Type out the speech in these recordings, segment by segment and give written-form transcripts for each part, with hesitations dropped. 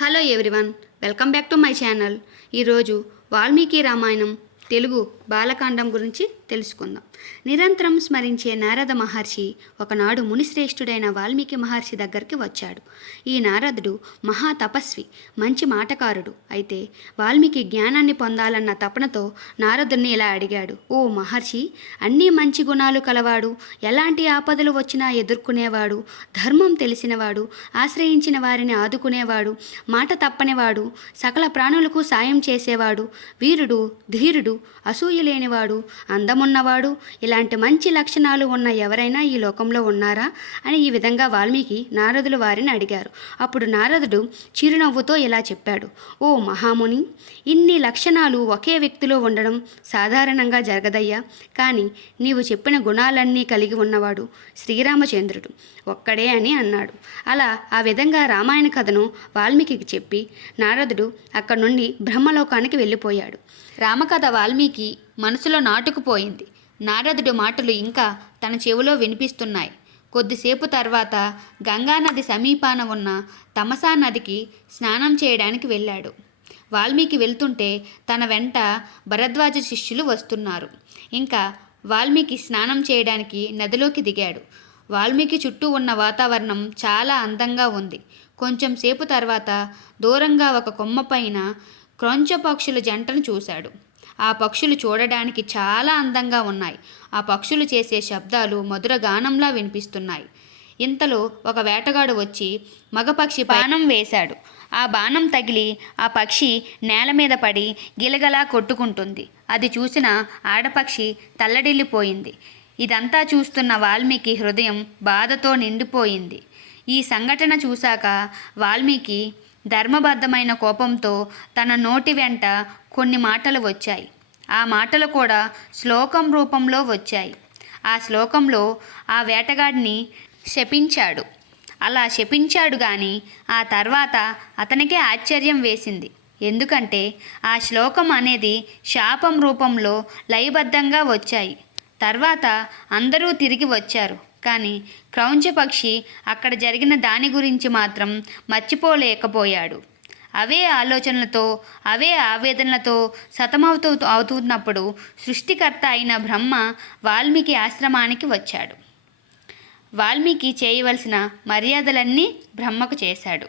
Hello everyone, welcome back to my channel. ఈరోజు వాల్మీకి రామాయణం తెలుగు బాలకాండం గురించి తెలుసుకుందాం. నిరంతరం స్మరించే నారద మహర్షి ఒకనాడు మునిశ్రేష్ఠుడైన వాల్మీకి మహర్షి దగ్గరికి వచ్చాడు. ఈ నారదుడు మహా తపస్వి, మంచి మాటకారుడు. అయితే వాల్మీకి జ్ఞానాన్ని పొందాలన్న తపనతో నారదుడిని ఇలా అడిగాడు: ఓ మహర్షి, అన్నీ మంచి గుణాలు కలవాడు, ఎలాంటి ఆపదలు వచ్చినా ఎదుర్కొనేవాడు, ధర్మం తెలిసినవాడు, ఆశ్రయించిన వారిని ఆదుకునేవాడు, మాట తప్పనివాడు, సకల ప్రాణులకు సాయం చేసేవాడు, వీరుడు, ధీరుడు, అసూయ లేనివాడు, అందమున్నవాడు, ఇలాంటి మంచి లక్షణాలు ఉన్న ఎవరైనా ఈ లోకంలో ఉన్నారా అని ఈ విధంగా వాల్మీకి నారదుల వారిని అడిగారు. అప్పుడు నారదుడు చిరునవ్వుతో ఇలా చెప్పాడు: ఓ మహాముని, ఇన్ని లక్షణాలు ఒకే వ్యక్తిలో ఉండడం సాధారణంగా జరగదయ్యా. కానీ నీవు చెప్పిన గుణాలన్నీ కలిగి ఉన్నవాడు శ్రీరామచంద్రుడు ఒక్కడే అని అన్నాడు. అలా ఆ విధంగా రామాయణ కథను వాల్మీకి చెప్పి నారదుడు అక్కడి నుండి బ్రహ్మలోకానికి వెళ్ళిపోయాడు. రామకథ వాల్మీకి మనసులో నాటుకుపోయింది. నారదుడి మాటలు ఇంకా తన చెవిలో వినిపిస్తున్నాయి. కొద్దిసేపు తర్వాత గంగానది సమీపాన ఉన్న తమసా నదికి స్నానం చేయడానికి వెళ్ళాడు. వాల్మీకి వెళ్తుంటే తన వెంట భరద్వాజ శిష్యులు వస్తున్నారు. ఇంకా వాల్మీకి స్నానం చేయడానికి నదిలోకి దిగాడు. వాల్మీకి చుట్టూ ఉన్న వాతావరణం చాలా అందంగా ఉంది. కొంచెం సేపు తర్వాత దూరంగా ఒక కొమ్మ పైన క్రొంచ పక్షుల జంటను చూశాడు. ఆ పక్షులు చూడడానికి చాలా అందంగా ఉన్నాయి. ఆ పక్షులు చేసే శబ్దాలు మధుర గానంలా వినిపిస్తున్నాయి. ఇంతలో ఒక వేటగాడు వచ్చి మగపక్షి బాణం వేశాడు. ఆ బాణం తగిలి ఆ పక్షి నేల మీద పడి గిలగలా కొట్టుకుంటుంది. అది చూసిన ఆడపక్షి తల్లడిల్లిపోయింది. ఇదంతా చూస్తున్న వాల్మీకి హృదయం బాధతో నిండిపోయింది. ఈ సంఘటన చూశాక వాల్మీకి ధర్మబద్ధమైన కోపంతో తన నోటి వెంట కొన్ని మాటలు వచ్చాయి. ఆ మాటలు కూడా శ్లోకం రూపంలో వచ్చాయి. ఆ శ్లోకంలో ఆ వేటగాడిని శపించాడు. అలా శపించాడు కానీ ఆ తర్వాత అతనికే ఆశ్చర్యం వేసింది. ఎందుకంటే ఆ శ్లోకం అనేది శాపం రూపంలో లయబద్ధంగా వచ్చాయి. తర్వాత అందరూ తిరిగి వచ్చారు. కానీ క్రౌంచ పక్షి అక్కడ జరిగిన దాని గురించి మాత్రం మర్చిపోలేకపోయాడు. అవే ఆలోచనలతో, అవే ఆవేదనలతో అవుతున్నప్పుడు సృష్టికర్త అయిన బ్రహ్మ వాల్మీకి ఆశ్రమానికి వచ్చాడు. వాల్మీకి చేయవలసిన మర్యాదలన్నీ బ్రహ్మకు చేశాడు.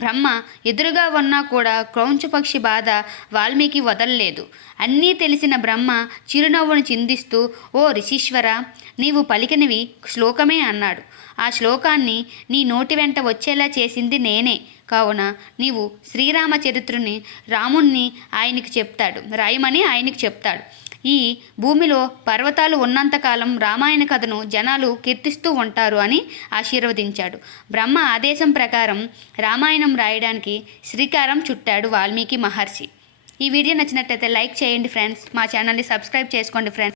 బ్రహ్మ ఎదురుగా ఉన్నా కూడా క్రౌంచ పక్షి బాధ వాల్మీకి వదలలేదు. అన్నీ తెలిసిన బ్రహ్మ చిరునవ్వును చిందిస్తూ, ఓ రిషీశ్వర, నీవు పలికినవి శ్లోకమే అన్నాడు. ఆ శ్లోకాన్ని నీ నోటి వెంట వచ్చేలా చేసింది నేనే. కావున నీవు శ్రీరామచరిత్రుని రాముణ్ణి రాయమని ఆయనకి చెప్తాడు. ఈ భూమిలో పర్వతాలు ఉన్నంతకాలం రామాయణ కథను జనాలు కీర్తిస్తూ ఉంటారు అని ఆశీర్వదించాడు. బ్రహ్మ ఆదేశం ప్రకారం రామాయణం రాయడానికి శ్రీకారం చుట్టాడు వాల్మీకి మహర్షి. ఈ వీడియో నచ్చినట్లయితే లైక్ చేయండి ఫ్రెండ్స్. మా ఛానల్ని సబ్స్క్రైబ్ చేసుకోండి ఫ్రెండ్స్.